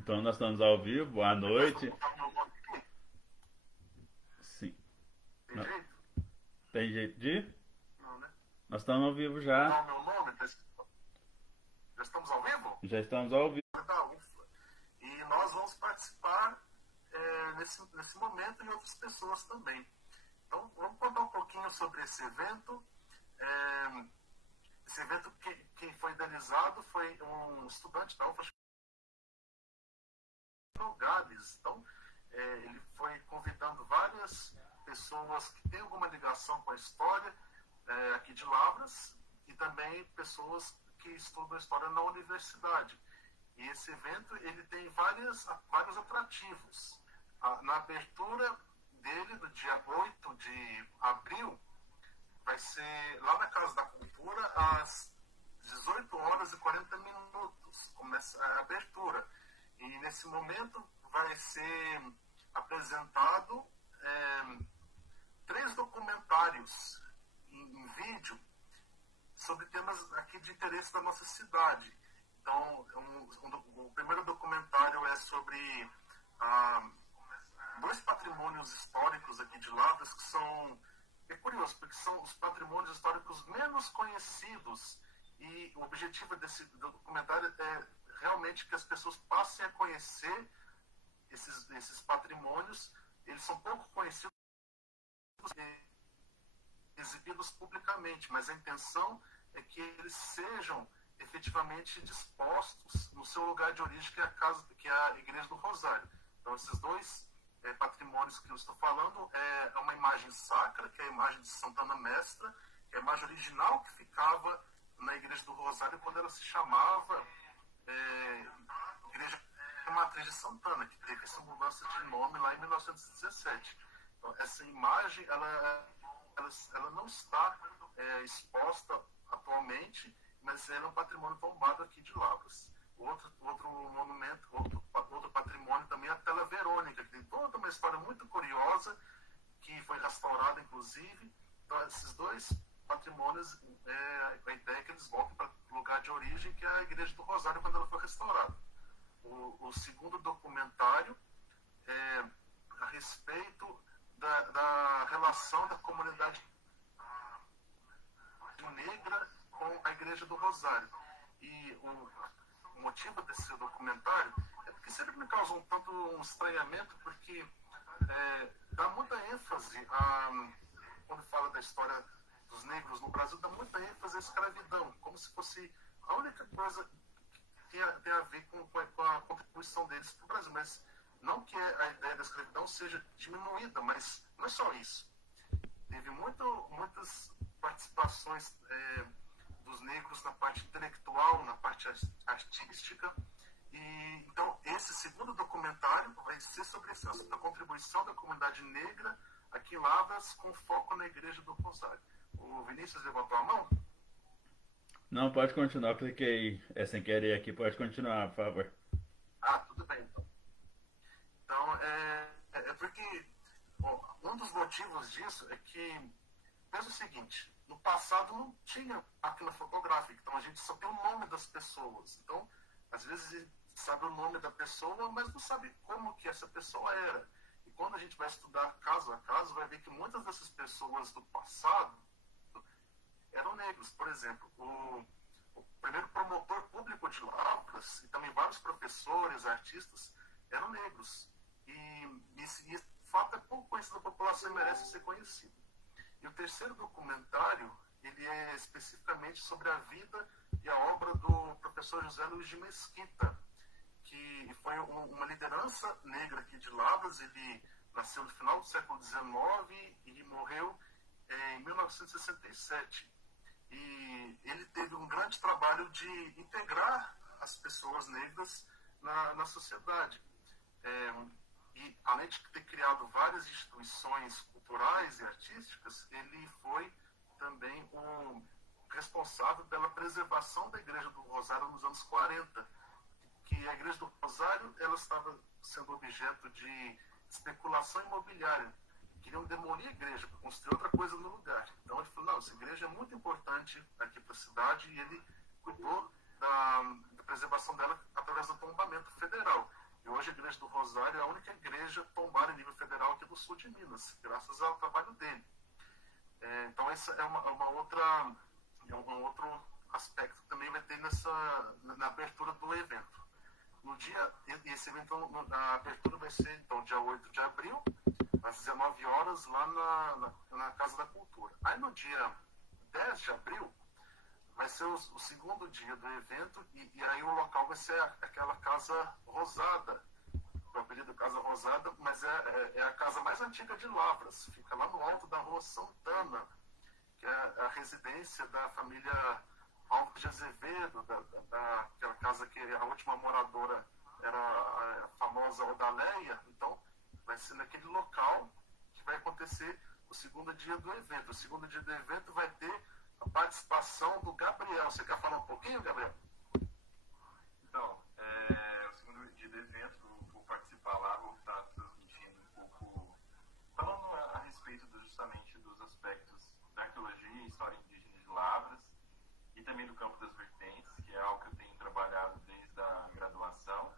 Então nós estamos ao vivo, boa Você está noite. escutando meu nome aqui? Sim. Tem Não- jeito? Tem jeito de ir? Não, né? Nós estamos ao vivo já. Escutar o meu nome? Já estamos ao vivo? Já estamos ao vivo. Legal, ufa. E nós vamos participar nesse momento e outras pessoas também. Então, vamos contar um pouquinho sobre esse evento. É, esse evento que foi idealizado foi um estudante da UFA, Gales. Então, ele foi convidando várias pessoas que têm alguma ligação com a história aqui de Lavras e também pessoas que estudam história na universidade. E esse evento ele tem vários atrativos. Na abertura dele, no dia 8 de abril, vai ser lá na Casa da Cultura, às 18 horas e 40 minutos. Começa a abertura. E nesse momento vai ser apresentado três documentários em vídeo sobre temas aqui de interesse da nossa cidade. Então, o primeiro documentário é sobre dois patrimônios históricos aqui de Lavras que são... É curioso, porque são os patrimônios históricos menos conhecidos e o objetivo desse documentário é realmente que as pessoas passem a conhecer esses patrimônios. Eles são pouco conhecidos e exibidos publicamente, mas a intenção é que eles sejam efetivamente dispostos no seu lugar de origem, que é a Igreja do Rosário. Então, esses dois patrimônios que eu estou falando é uma imagem sacra, que é a imagem de Santana Mestra, que é a imagem original que ficava na Igreja do Rosário quando ela se chamava Igreja Matriz de Santana, que teve essa mudança de nome lá em 1917. Então, essa imagem ela não está exposta atualmente, mas ela é um patrimônio tombado aqui de Lavras. Outro monumento, outro patrimônio também é a Tela Verônica, que tem toda uma história muito curiosa, que foi restaurada, inclusive. Então, esses dois patrimônios, a ideia é que eles voltem para o lugar de origem, que é a Igreja do Rosário, quando ela foi restaurada. O segundo documentário é a respeito da relação da comunidade negra com a Igreja do Rosário. E o motivo desse documentário é porque sempre me causou um tanto um estranhamento, porque dá muita ênfase quando fala da história dos negros no Brasil, dá muita ênfase à escravidão, como se fosse a única coisa que tem a ver com a contribuição deles para o Brasil. Mas não que a ideia da escravidão seja diminuída, mas não é só isso. Teve muitas participações dos negros na parte intelectual, na parte artística. E então esse segundo documentário vai ser sobre a contribuição da comunidade negra aqui em Lavras, com foco na Igreja do Rosário. O Vinícius levantou a mão? Não, pode continuar, cliquei sem querer aqui, pode continuar, por favor. Tudo bem então. Então é porque um dos motivos disso é que, pensa o seguinte: no passado não tinha máquina fotográfica, então a gente só tem o nome das pessoas. Então, às vezes sabe o nome da pessoa, mas não sabe como que essa pessoa era. E quando a gente vai estudar caso a caso, vai ver que muitas dessas pessoas do passado eram negros. Por exemplo, o primeiro promotor público de Lavras e também vários professores, artistas, eram negros. E esse fato é pouco conhecido da população e merece ser conhecido. E o terceiro documentário, ele é especificamente sobre a vida e a obra do professor José Luiz de Mesquita, que foi uma liderança negra aqui de Lavras. Ele nasceu no final do século XIX e morreu em 1967. E ele teve um grande trabalho de integrar as pessoas negras na sociedade. E além de ter criado várias instituições culturais e artísticas, ele foi também o responsável pela preservação da Igreja do Rosário nos anos 40, que a Igreja do Rosário ela estava sendo objeto de especulação imobiliária. Queriam demolir a igreja para construir outra coisa no lugar. Então ele falou: não, essa igreja é muito importante aqui para a cidade, e ele cuidou da preservação dela através do tombamento federal. hoje a Igreja do Rosário é a única igreja tombada em nível federal aqui do sul de Minas, graças ao trabalho dele. Então, esse é um outro aspecto que também vai ter na abertura do evento. No dia, esse evento, a abertura vai ser, então, dia 8 de abril, às 19 horas, lá na Casa da Cultura. Aí, no dia 10 de abril, vai ser o segundo dia do evento, e aí o local vai ser aquela Casa Rosada, o apelido Casa Rosada, mas é a casa mais antiga de Lavras, fica lá no alto da Rua Santana, que é a residência da família Alves de Azevedo, daquela casa que a última moradora era a famosa Odaleia. Então, vai ser naquele local que vai acontecer o segundo dia do evento. O segundo dia do evento vai ter a participação do Gabriel. Você quer falar um pouquinho, Gabriel? Então, o segundo dia do evento, vou participar lá, vou estar transmitindo um pouco, falando a respeito justamente dos aspectos da arqueologia e história indígena de Lavras, e também do campo das vertentes, que é algo que eu tenho trabalhado desde a graduação.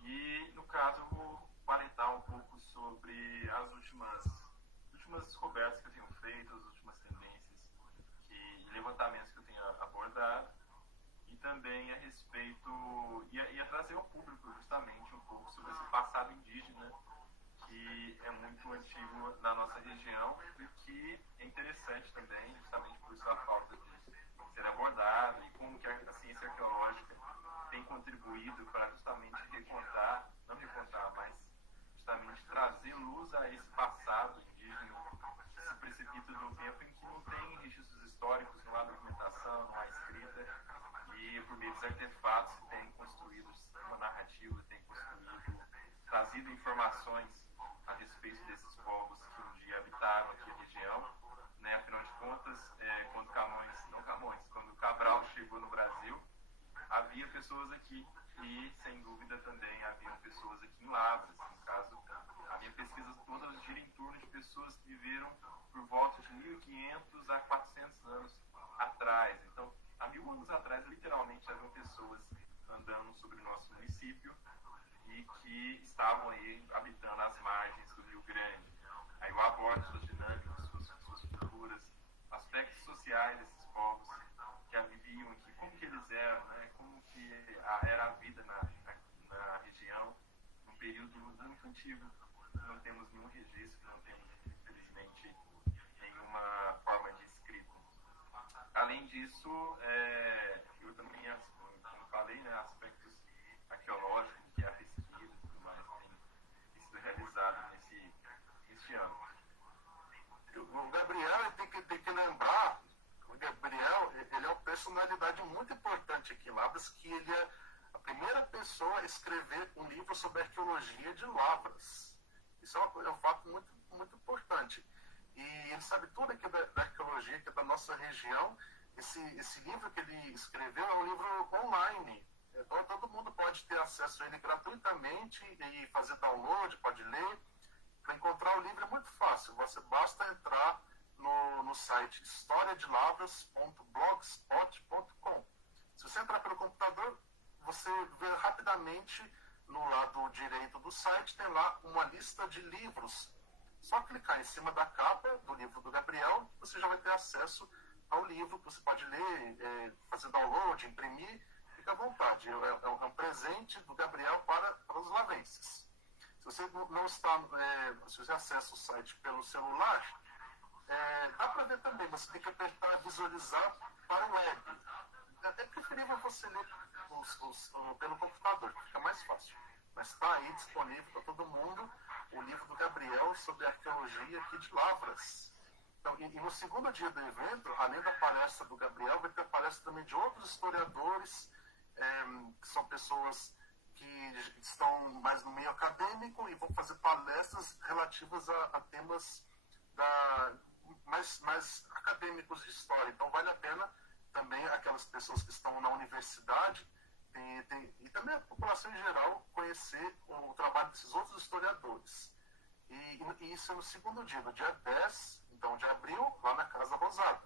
E, no caso, eu vou parentar um pouco sobre as últimas descobertas que eu tenho feito, as últimas tendências e levantamentos que eu tenho abordado, e também a respeito, e a trazer ao público justamente um pouco sobre esse passado indígena, que é muito antigo na nossa região e que é interessante também, justamente por sua falta de ser abordado, e como que a ciência arqueológica tem contribuído para justamente não recontar, mas justamente trazer luz a esse passado indígena, que se precipita de um tempo em que não tem registros históricos, não há documentação, não há escrita, e por meio dos artefatos tem construído uma narrativa, tem trazido informações a respeito desses povos que um dia habitaram aqui a região, né? Afinal de contas, quando Cabral chegou no Brasil, havia pessoas aqui, e sem dúvida também haviam pessoas aqui em Lavras. No caso, a minha pesquisa toda gira em torno de pessoas que viveram por volta de 1.500 a 400 anos atrás. Então, há 1.000 anos atrás, literalmente, haviam pessoas andando sobre o nosso município e que estavam aí habitando as margens do Rio Grande. Aí eu abordo suas dinâmicas, suas culturas, aspectos sociais desses povos que viviam aqui, como que eles eram, né? Como que era a vida na região, num período muito antigo. Não temos nenhum registro, não temos, infelizmente, nenhuma forma de escrita. Além disso, eu também, como falei, né, aspectos arqueológicos, que é a pesquisa e tudo mais, tem sido realizado neste ano. O Gabriel tem que lembrar, o Gabriel, ele é uma personalidade muito importante aqui em Lavras, que ele é a primeira pessoa a escrever um livro sobre arqueologia de Lavras. Isso é um fato muito, muito importante. E ele sabe tudo aqui da arqueologia, aqui da nossa região. Esse livro que ele escreveu é um livro online. Então, todo mundo pode ter acesso a ele gratuitamente e fazer download, pode ler. Para encontrar o livro é muito fácil. Você basta entrar no site historiadelavras.blogspot.com. Se você entrar pelo computador, você vê rapidamente no lado direito do site, tem lá uma lista de livros. Só clicar em cima da capa do livro do Gabriel, você já vai ter acesso ao livro, que você pode ler, fazer download, imprimir, fica à vontade. É um presente do Gabriel para os lavenses. Se você não está, se você acessa o site pelo celular, dá para ver também, você tem que apertar visualizar para o web. É preferível você ler pelo computador, que fica mais fácil. Mas está aí disponível para todo mundo o livro do Gabriel sobre arqueologia aqui de Lavras. Então, e no segundo dia do evento, além da palestra do Gabriel, vai ter a palestra também de outros historiadores, que são pessoas que estão mais no meio acadêmico e vão fazer palestras relativas a temas mais acadêmicos de história. Então, vale a pena também aquelas pessoas que estão na universidade e também a população em geral conhecer o trabalho desses outros historiadores. E isso é no segundo dia, no dia 10, então, de abril, lá na Casa Rosada.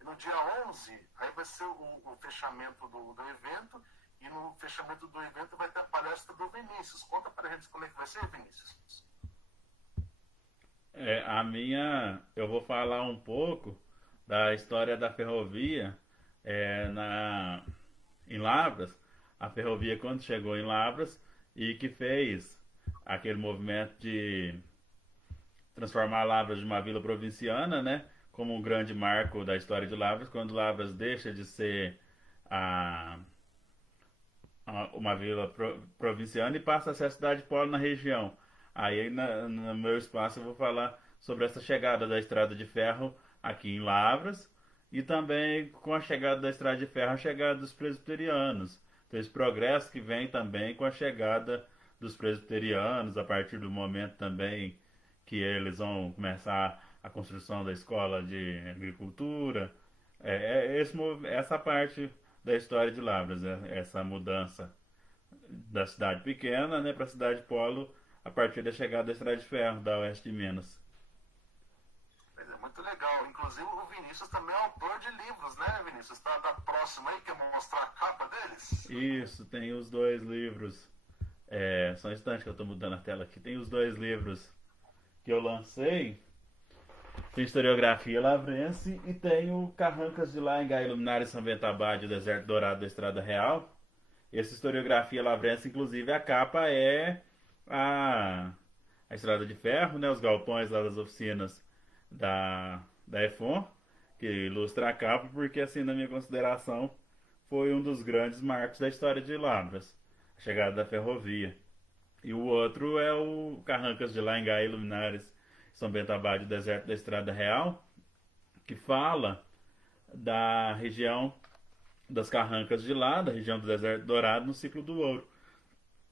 E no dia 11, aí vai ser o fechamento do evento, e E no fechamento do evento vai ter a palestra do Vinícius. Conta pra gente como é que vai ser, Vinícius. Eu vou falar um pouco da história da ferrovia em Lavras. A ferrovia quando chegou em Lavras e que fez aquele movimento de transformar Lavras de uma vila provinciana, né, como um grande marco da história de Lavras, quando Lavras deixa de ser a, uma vila provinciana e passa a ser a cidade polo na região. Aí no meu espaço eu vou falar sobre essa chegada da estrada de ferro aqui em Lavras e também com a chegada da estrada de ferro, a chegada dos presbiterianos. Então esse progresso que vem também com a chegada dos presbiterianos, a partir do momento também que eles vão começar a construção da escola de agricultura. Essa parte da história de Lavras, essa mudança da cidade pequena, né, para a cidade polo a partir da chegada da estrada de ferro da Oeste de Minas. Mas é muito legal. Inclusive o Vinícius também é autor de livros, né, Vinícius? Tá próximo aí, quer mostrar a capa deles? Isso, tem os dois livros. Só um instante que eu estou mudando a tela aqui. Tem os dois livros que eu lancei. Tem Historiografia Lavrense e tem o Carrancas de Laingá, Iluminária São Bento Abade, o Deserto Dourado da Estrada Real. Essa Historiografia Lavrense, inclusive, a capa é a Estrada de Ferro, né, os galpões lá das oficinas da EFON, que ilustra a capa, porque, assim, na minha consideração, foi um dos grandes marcos da história de Lavras, a chegada da ferrovia. E o outro é o Carrancas de Laingá, Iluminares São Bento Abade, o Deserto da Estrada Real, que fala da região das Carrancas de lá, da região do Deserto Dourado, no ciclo do ouro.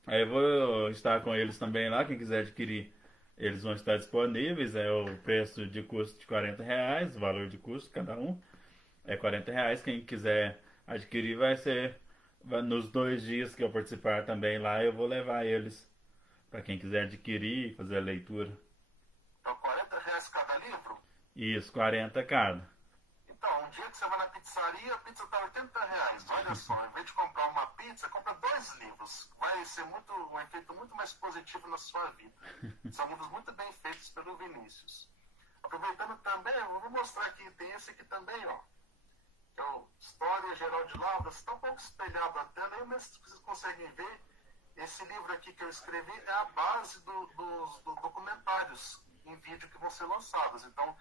Aí eu vou estar com eles também lá, quem quiser adquirir, eles vão estar disponíveis, o preço de custo de R$40, o valor de custo cada um é R$40, quem quiser adquirir vai ser nos 2 dias que eu participar também lá, eu vou levar eles para quem quiser adquirir, fazer a leitura. Então, R$40 cada livro? Isso, 40 cada. Então, um dia que você vai na pizzaria, a pizza está R$80. Olha só, em vez de comprar uma pizza, compra 2 livros. Vai ser um efeito muito mais positivo na sua vida. São livros muito bem feitos pelo Vinícius. Aproveitando também, eu vou mostrar aqui, tem esse aqui também, ó. Que é o História Geral de Lavras. Está um pouco espelhado a tela aí, mas vocês conseguem ver. Esse livro aqui que eu escrevi é a base dos documentários em vídeo que vão ser lançados. Então,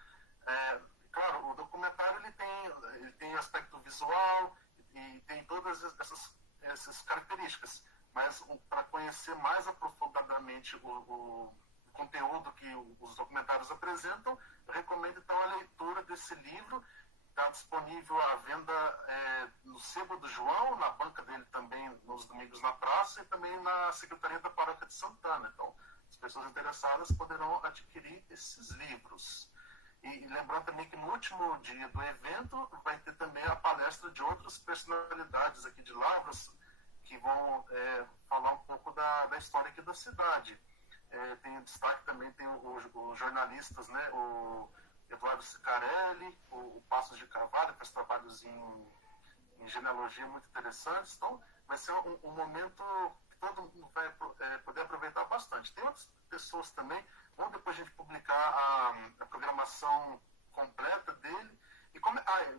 claro, o documentário ele tem aspecto visual e tem todas essas características. Mas para conhecer mais aprofundadamente o conteúdo que os documentários apresentam, eu recomendo então a leitura desse livro. Está disponível à venda no Sebo do João, na banca dele também, nos domingos na praça, e também na Secretaria da Paróquia de Santana. Então, as pessoas interessadas poderão adquirir esses livros. E lembrando também que no último dia do evento vai ter também a palestra de outras personalidades aqui de Lavras, que vão falar um pouco da história aqui da cidade. Tem destaque também, tem os jornalistas, né, o Eduardo Sicarelli, o Passos de Carvalho, que faz trabalhos em genealogia muito interessantes. Então, vai ser um momento que todo mundo vai poder aproveitar bastante. Tem outras pessoas também, vamos depois a gente publicar a programação completa dele. E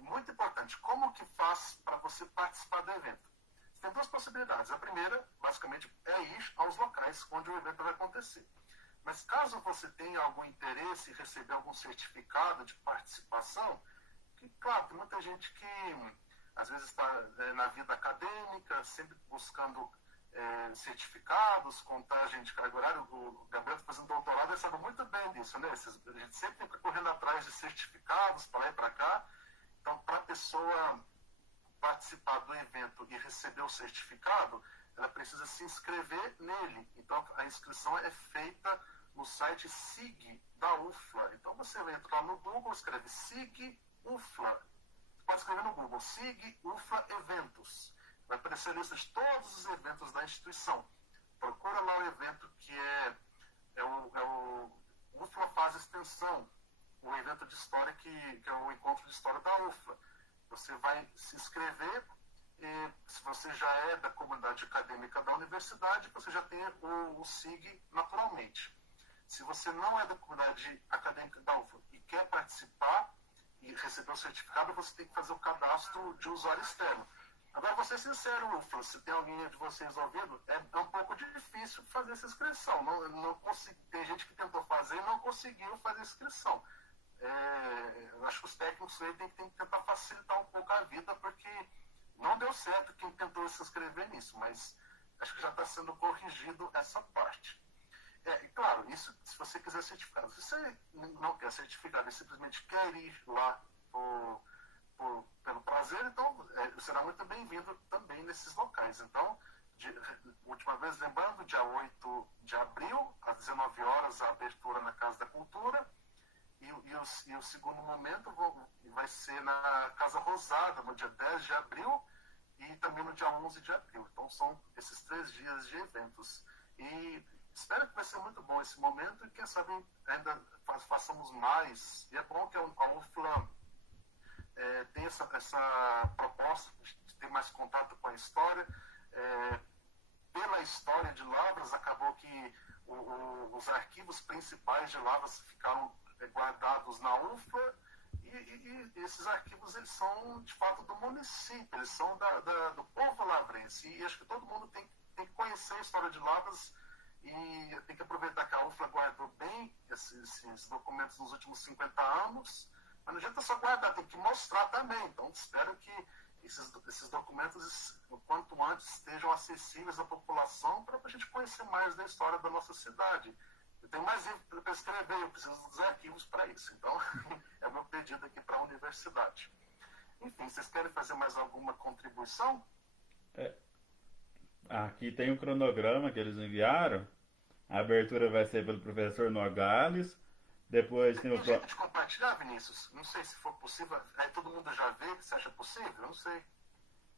muito importante, como que faz para você participar do evento? Você tem 2 possibilidades. A primeira, basicamente, é ir aos locais onde o evento vai acontecer. Mas caso você tenha algum interesse em receber algum certificado de participação, que, claro, tem muita gente que às vezes está na vida acadêmica, sempre buscando certificados, contagem de carga horária. O Gabriel está fazendo doutorado, ele sabe muito bem disso, né? A gente sempre fica correndo atrás de certificados para lá e para cá. Então, para a pessoa participar do evento e receber o certificado, ela precisa se inscrever nele. Então, a inscrição é feita no site SIG da UFLA. Então, você entra lá no Google, escreve SIG UFLA. Você pode escrever no Google SIG UFLA Eventos. Vai aparecer a lista de todos os eventos da instituição. Procura lá o evento que é o UFLA Faz Extensão, o evento de história que é o encontro de história da UFLA. Você vai se inscrever, E se você já é da comunidade acadêmica da universidade, você já tem o SIG naturalmente. Se você não é da comunidade acadêmica da UFLA e quer participar e receber o certificado, você tem que fazer o cadastro de usuário externo. Agora, vou ser sincero, UFLA, se tem alguém de vocês ouvindo, é um pouco difícil fazer essa inscrição. Não tem gente que tentou fazer e não conseguiu fazer a inscrição. Eu acho que os técnicos aí têm que tentar facilitar um pouco a vida, porque não deu certo quem tentou se inscrever nisso, mas acho que já está sendo corrigido essa parte. E claro, isso se você quiser certificado. Se você não quer certificado e simplesmente quer ir lá pelo prazer, então será muito bem-vindo também nesses locais. Então, última vez, lembrando, dia 8 de abril, às 19 horas, a abertura na Casa da Cultura. E o segundo momento vai ser na Casa Rosada, no dia 10 de abril e também no dia 11 de abril. Então são esses 3 dias de eventos. E espero que vai ser muito bom esse momento e quem sabe ainda façamos mais. E é bom que a UFLA tem essa proposta de ter mais contato com a história. Pela história de Lavras, acabou que os arquivos principais de Lavras ficaram guardados na UFLA e esses arquivos eles são de fato do município, eles são do povo lavrense e acho que todo mundo tem que conhecer a história de Lavras e tem que aproveitar que a UFLA guardou bem esses documentos nos últimos 50 anos, mas não adianta só guardar, tem que mostrar também. Então espero que esses documentos o quanto antes estejam acessíveis à população para a gente conhecer mais da história da nossa cidade. Eu tenho mais livro para escrever, eu preciso dos arquivos para isso. Então, é o meu pedido aqui para a universidade. Enfim, vocês querem fazer mais alguma contribuição? Aqui tem um cronograma que eles enviaram. A abertura vai ser pelo professor Nogales. Depois tem o... Tem jeito de compartilhar, Vinícius? Não sei se for possível. Todo mundo já vê, você acha possível? Eu não sei.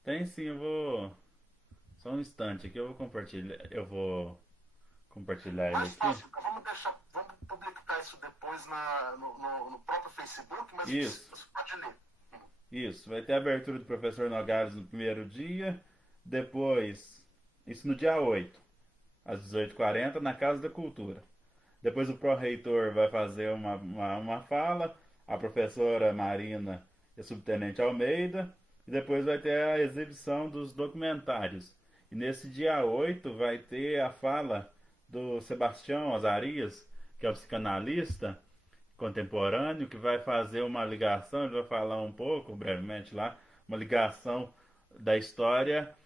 Tem sim, eu vou... Só um instante aqui, eu vou compartilhar ele Mais aqui. fácil, então vamos publicar isso depois no próprio Facebook, mas Isso. você pode ler. Isso, vai ter a abertura do professor Nogales no primeiro dia, depois, isso no dia 8, às 18h40, na Casa da Cultura. Depois o pró-reitor vai fazer uma fala, a professora Marina e a subtenente Almeida, e depois vai ter a exibição dos documentários. E nesse dia 8 vai ter a fala do Sebastião Azarias, que é o psicanalista contemporâneo, que vai fazer uma ligação, ele vai falar um pouco, brevemente lá, uma ligação da história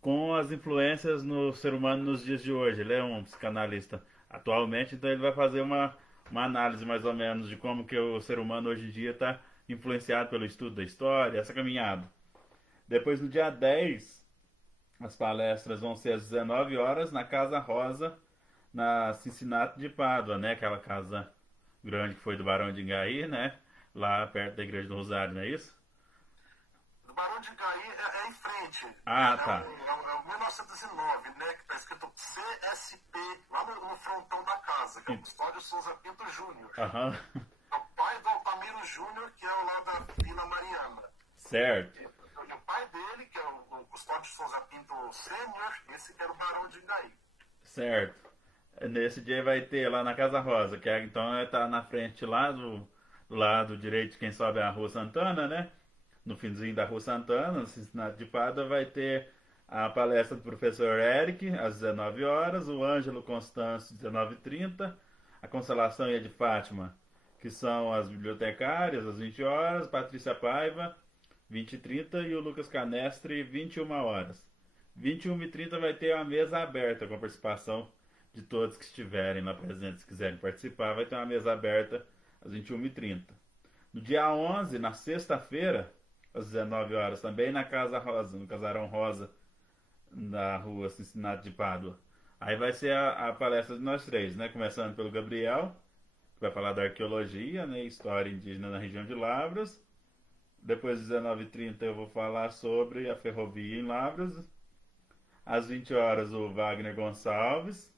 com as influências no ser humano nos dias de hoje. Ele é um psicanalista atualmente, então ele vai fazer uma análise mais ou menos de como que o ser humano hoje em dia está influenciado pelo estudo da história, essa caminhada. Depois, no dia 10, as palestras vão ser às 19 horas na Casa Rosa, na Cincinnati de Pádua, né? Aquela casa grande que foi do Barão de Ingaí, né? Lá perto da Igreja do Rosário, não é isso? Do Barão de Ingaí é em frente. Tá. É o 1909, né? Que está escrito CSP, lá no frontão da casa, que é o Custódio Souza Pinto Júnior. Aham. É o pai do Altamiro Júnior, que é o lá da Vila Mariana. Certo. E o pai dele, que é o Custódio Souza Pinto Sênior, esse que era o Barão de Ingaí. Certo. Nesse dia vai ter lá na Casa Rosa, que então está na frente lá do lado direito de quem sobe a Rua Santana, né? No finzinho da Rua Santana, no Cincinnati de Pádua, vai ter a palestra do professor Eric, às 19 horas, o Ângelo Constâncio, 19h30, a Consolação e a de Fátima, que são as bibliotecárias, às 20 horas, Patrícia Paiva, 20h30, e o Lucas Canestre, 21 horas. 21h30 vai ter uma mesa aberta com a participação de todos que estiverem lá presentes, se quiserem participar, vai ter uma mesa aberta às 21h30. No dia 11, na sexta-feira, às 19 horas, também na Casa Rosa, no Casarão Rosa, na rua Cincinnati de Pádua. Aí vai ser a palestra de nós três, né? Começando pelo Gabriel, que vai falar da arqueologia, né? História indígena na região de Lavras. Depois, às 19h30, eu vou falar sobre a ferrovia em Lavras. Às 20 horas, o Wagner Gonçalves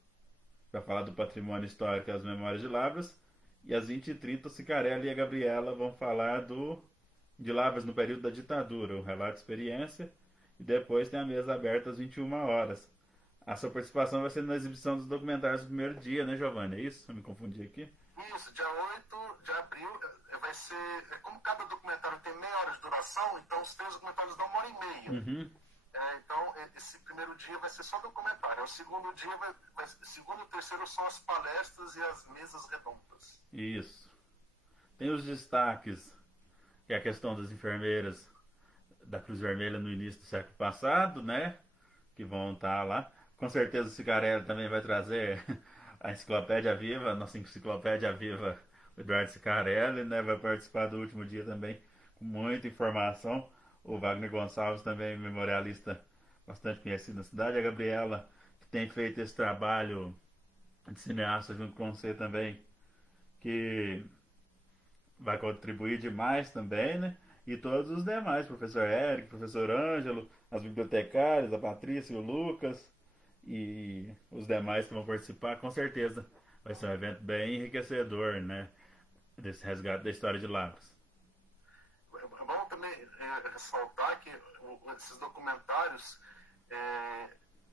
vai falar do patrimônio histórico e as memórias de Lavras. E às 20h30, o Cicarelli e a Gabriela vão falar de Lavras no período da ditadura, o relato de experiência. e depois tem a mesa aberta às 21 horas. A sua participação vai ser na exibição dos documentários do primeiro dia, né, Giovanni? É isso? Eu me confundi aqui? Isso, dia 8 de abril vai ser. Como cada documentário tem meia hora de duração, então os 3 documentários dão 1h30. Uhum. Então, esse primeiro dia vai ser só documentário. O segundo dia, segundo e terceiro são as palestras e as mesas redondas. Isso. Tem os destaques, que é a questão das enfermeiras da Cruz Vermelha no início do século passado, né? Que vão estar lá. Com certeza o Cicarelli também vai trazer a Enciclopédia Viva, a nossa Enciclopédia Viva, o Eduardo Cicarelli, né? Vai participar do último dia também com muita informação. O Wagner Gonçalves também, memorialista bastante conhecido na cidade. A Gabriela, que tem feito esse trabalho de cineasta junto com você também, que vai contribuir demais também, né? E todos os demais, professor Érico, professor Ângelo, as bibliotecárias, a Patrícia, o Lucas e os demais que vão participar, com certeza vai ser um evento bem enriquecedor, né? Desse resgate da história de Lavras. É bom também ressaltar que esses documentários,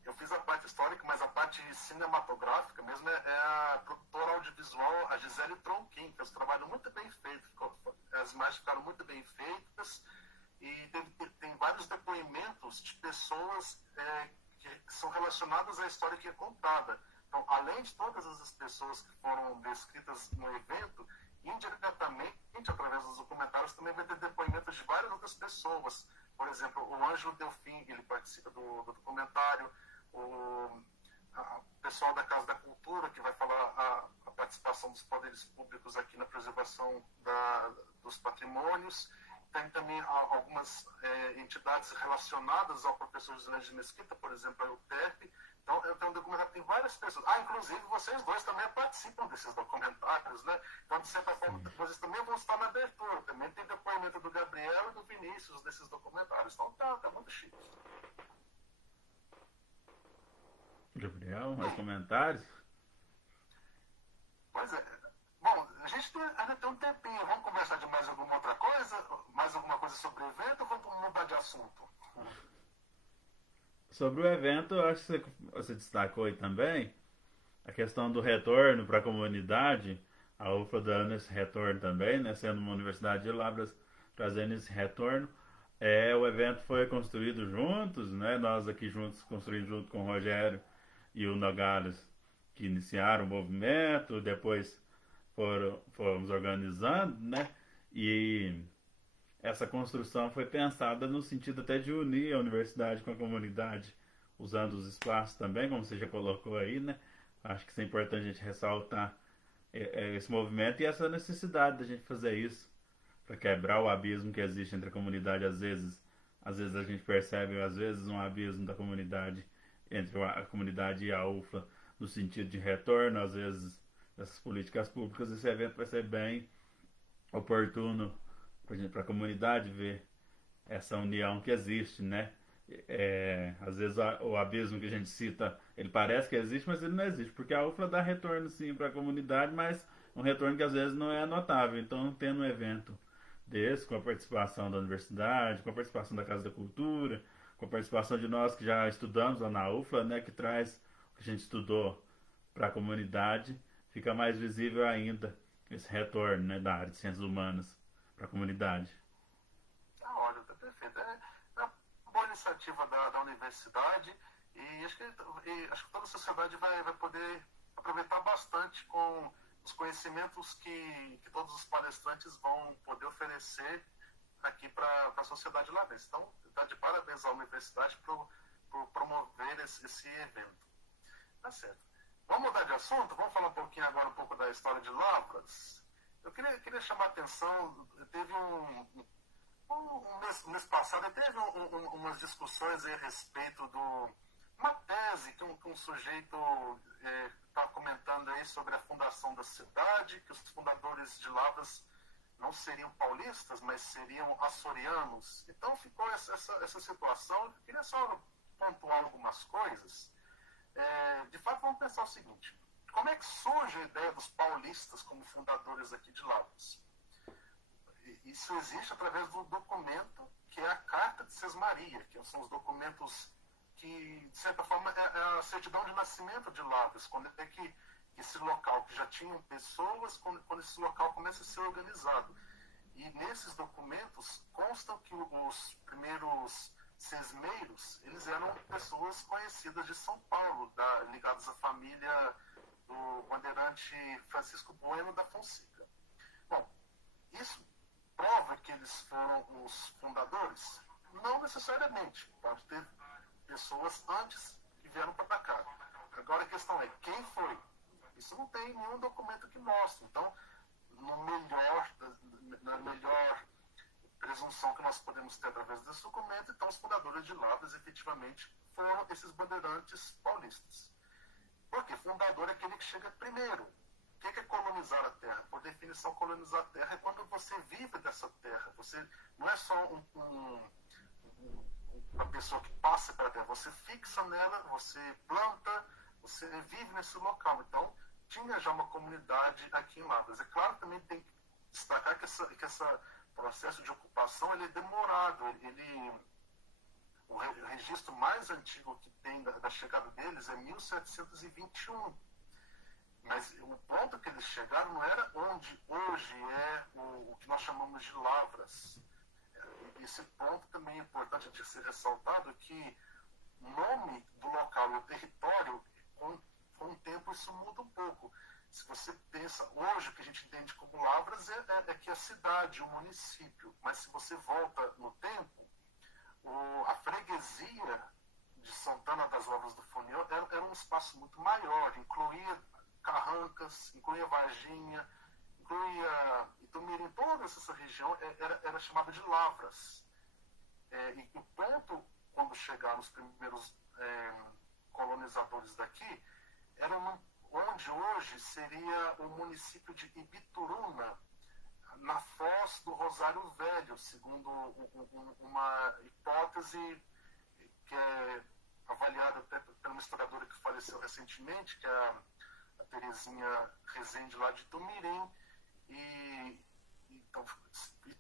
eu fiz a parte histórica, mas a parte cinematográfica mesmo é a produtora audiovisual, a Gisele Tronquim, que fez um trabalho muito bem feito, as imagens ficaram muito bem feitas e tem vários depoimentos de pessoas que são relacionadas à história que é contada. Então, além de todas as pessoas que foram descritas no evento, indiretamente, através dos documentários, também vai ter depoimentos de várias outras pessoas. Por exemplo, o Ângelo Delfim, ele participa do documentário, o pessoal da Casa da Cultura, que vai falar a participação dos poderes públicos aqui na preservação dos patrimônios. Tem também algumas entidades relacionadas ao professor José de Mesquita, por exemplo, a UTEP. Então, eu tenho um documentário que tem várias pessoas. Inclusive, vocês dois também participam desses documentários, né? Então, de certa forma, vocês também vão estar na abertura. Também tem depoimento do Gabriel e do Vinícius desses documentários. Então, tá muito chique. Gabriel, mais comentários? Pois é. Bom, a gente ainda tem um tempinho. Vamos conversar de mais alguma outra coisa? Mais alguma coisa sobre o evento ou vamos mudar de assunto? Sobre o evento, eu acho que você destacou aí também a questão do retorno para a comunidade. A UFA dando esse retorno também, né? Sendo uma universidade de Lavras, trazendo esse retorno. O evento foi construído juntos, né? Nós aqui juntos, construímos junto com o Rogério e o Nogales, que iniciaram o movimento, depois fomos organizando, né? E essa construção foi pensada no sentido até de unir a universidade com a comunidade, usando os espaços também, como você já colocou aí, né? Acho que isso é importante a gente ressaltar esse movimento e essa necessidade da gente fazer isso, para quebrar o abismo que existe entre a comunidade. Às vezes a gente percebe, às vezes, um abismo da comunidade, entre a comunidade e a UFLA, no sentido de retorno, às vezes, dessas políticas públicas. Esse evento vai ser bem oportuno para a comunidade ver essa união que existe, né? Às vezes o abismo que a gente cita, ele parece que existe, mas ele não existe, porque a UFLA dá retorno sim para a comunidade, mas um retorno que às vezes não é notável. Então, tendo um evento desse, com a participação da universidade, com a participação da Casa da Cultura, com a participação de nós que já estudamos lá na UFLA, né, que traz o que a gente estudou para a comunidade, fica mais visível ainda esse retorno, né, da área de ciências humanas para a comunidade. Olha, tá perfeito. É uma boa iniciativa da universidade e acho que toda a sociedade vai poder aproveitar bastante com os conhecimentos que todos os palestrantes vão poder oferecer aqui para a sociedade lavrense. Então, está de parabéns à universidade por promover esse evento. Tá certo. Vamos mudar de assunto? Vamos falar agora um pouco da história de Lavras. Eu queria chamar a atenção, teve um mês passado, teve umas discussões a respeito uma tese que um sujeito está comentando aí sobre a fundação da cidade, que os fundadores de Lavras não seriam paulistas, mas seriam açorianos. Então ficou essa situação. Eu queria só pontuar algumas coisas. De fato, vamos pensar o seguinte: como é que surge a ideia dos paulistas como fundadores aqui de Lavras? isso existe através do documento que é a Carta de Sesmaria, que são os documentos que, de certa forma, é a certidão de nascimento de Lavras, quando é que esse local, que já tinham pessoas, quando esse local começa a ser organizado. E nesses documentos constam que os primeiros sesmeiros, eles eram pessoas conhecidas de São Paulo, ligadas à família do bandeirante Francisco Bueno da Fonseca. Bom, isso prova que eles foram os fundadores? Não necessariamente. Pode ter pessoas antes que vieram para cá. Agora a questão é, quem foi? Isso não tem nenhum documento que mostre. Então, na melhor presunção que nós podemos ter através desse documento, então os fundadores de Lavras efetivamente foram esses bandeirantes paulistas. Porque fundador é aquele que chega primeiro. O que é colonizar a terra? Por definição, colonizar a terra é quando você vive dessa terra. Você não é só uma pessoa que passa pela terra. Você fixa nela, você planta, você vive nesse local. Então, tinha já uma comunidade aqui em Lavras. É claro que também tem que destacar que esse processo de ocupação ele é demorado. O registro mais antigo que tem da chegada deles é 1721. Mas o ponto que eles chegaram não era onde hoje é o que nós chamamos de Lavras. Esse ponto também é importante de ser ressaltado, que o nome do local e o território, com o tempo isso muda um pouco. Se você pensa, hoje o que a gente entende como Lavras é que a cidade, o município. Mas se você volta no tempo, a freguesia de Santana das Lavras do Funil era um espaço muito maior, incluía Carrancas, incluía Varginha, incluía Itumirim, toda essa região era chamada de Lavras. E o ponto, quando chegaram os primeiros colonizadores daqui, era onde hoje seria o município de Ibituruna, na foz do Rosário Velho, segundo uma hipótese que é avaliada até por uma historiadora que faleceu recentemente, que é a Terezinha Rezende, lá de Tumirim. E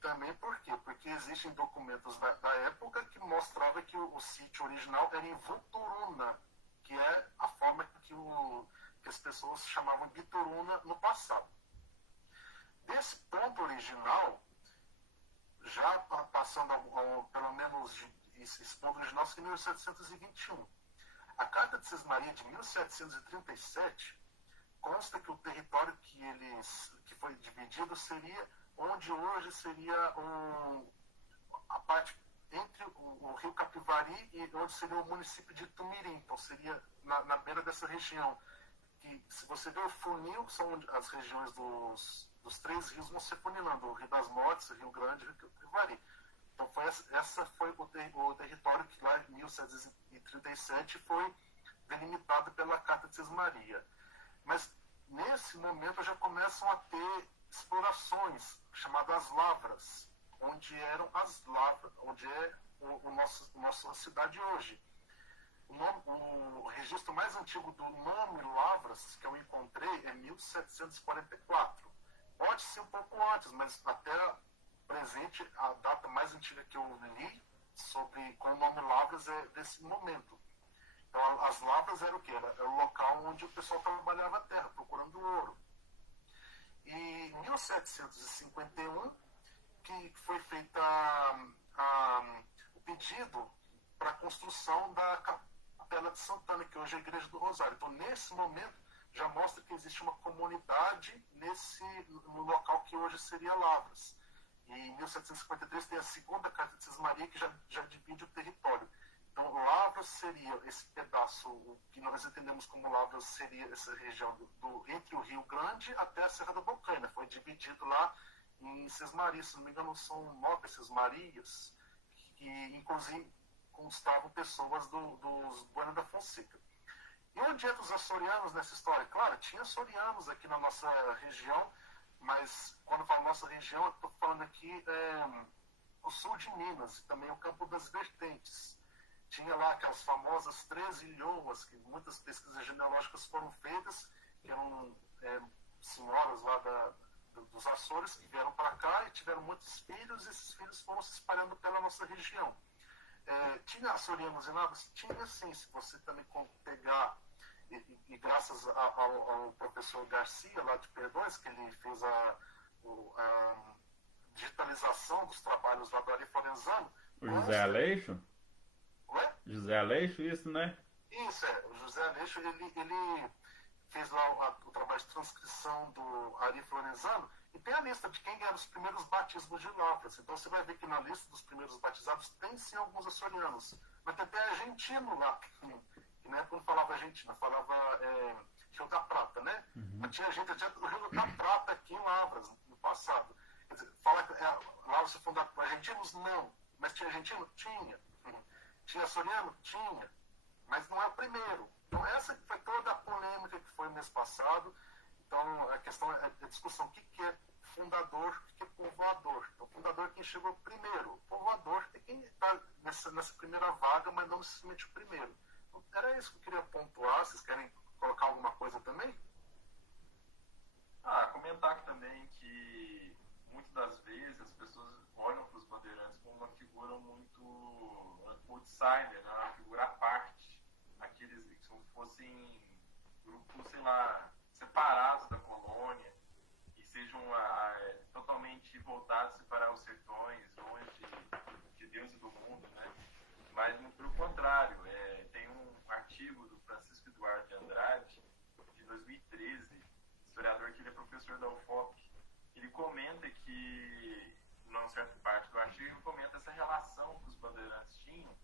também por quê? Porque existem documentos da época que mostravam que o sítio original era em Voturuna, que é a forma que as pessoas chamavam de Bituruna no passado. Desse ponto original, já passando pelo menos esse ponto original, em 1721. A Carta de Sesmaria de 1737 consta que o território que foi dividido seria onde hoje seria a parte entre o rio Capivari e onde seria o município de Tumirim. Então seria na beira dessa região. Que, se você ver o funil, são as regiões dos três rios vão se funilando, o Rio das Mortes, o Rio Grande e o Rio Capivari. Então essa foi o território que lá em 1737 foi delimitado pela Carta de Sesmaria. Mas nesse momento já começam a ter explorações chamadas lavras, onde eram as lavras, onde é nossa cidade hoje. O registro mais antigo do nome Lavras que eu encontrei é 1744. Pode ser um pouco antes, mas até presente, a data mais antiga que eu li com o nome Lavras é desse momento. Então, as lavras eram o quê? Era o local onde o pessoal trabalhava a terra, procurando ouro. E em 1751, que foi feita o pedido para a construção da Capela de Santana, que hoje é a Igreja do Rosário. Então, nesse momento, já mostra que existe uma comunidade no local que hoje seria Lavras. E em 1753 tem a segunda Carta de Sesmaria, que já divide o território. Então, Lavras seria esse pedaço, o que nós entendemos como Lavras seria essa região entre o Rio Grande até a Serra da Bocaina. Foi dividido lá em Sesmarias, se não me engano, são 9 Sesmarias, que inclusive constavam pessoas dos Bueno da Fonseca. E onde entram os açorianos nessa história? Claro, tinha açorianos aqui na nossa região, mas quando eu falo nossa região, eu estou falando aqui o sul de Minas e também o Campo das Vertentes. Tinha lá aquelas famosas 13 ilhoas, que muitas pesquisas genealógicas foram feitas, que eram senhoras lá dos Açores que vieram para cá e tiveram muitos filhos, e esses filhos foram se espalhando pela nossa região. Tinha açorianos e nabas? Tinha sim, se você também pegar, e graças ao professor Garcia, lá de Perdões, que ele fez a digitalização dos trabalhos lá do Ari Florenzano. O José Aleixo? Ué? José Aleixo, isso, né? Isso, o José Aleixo, ele fez lá o trabalho de transcrição do Ari Florenzano, e tem a lista de quem eram os primeiros batismos de Lavras. Então você vai ver que na lista dos primeiros batizados tem sim alguns açorianos, mas tem até argentino lá, que na época não falava argentino, falava Rio da Prata, né? Mas tinha gente do Rio da Prata aqui em Lavras, no passado. Quer dizer, falar que Lavras foi fundado por argentinos? Não. Mas tinha argentino? Tinha. Tinha açoriano? Tinha. Mas não é o primeiro. Então essa foi toda a polêmica que foi no mês passado. Então a questão é a discussão, o que é fundador, o que é povoador. Então o fundador é quem chegou primeiro. O povoador é quem está nessa primeira vaga, mas não necessariamente o primeiro. Então, era isso que eu queria pontuar. Vocês querem colocar alguma coisa também? Comentar também que muitas das vezes as pessoas olham para os bandeirantes como uma figura muito outsider, né? Uma figura à parte, aqueles que fossem grupos, sei lá, separados da colônia e sejam totalmente voltados para os sertões, longe de Deus e do mundo, né? Mas pelo contrário, tem um artigo do Francisco Eduardo de Andrade de 2013, historiador que ele é professor da UFOP. Ele comenta que, numa certa parte do artigo, ele comenta essa relação que os bandeirantes tinham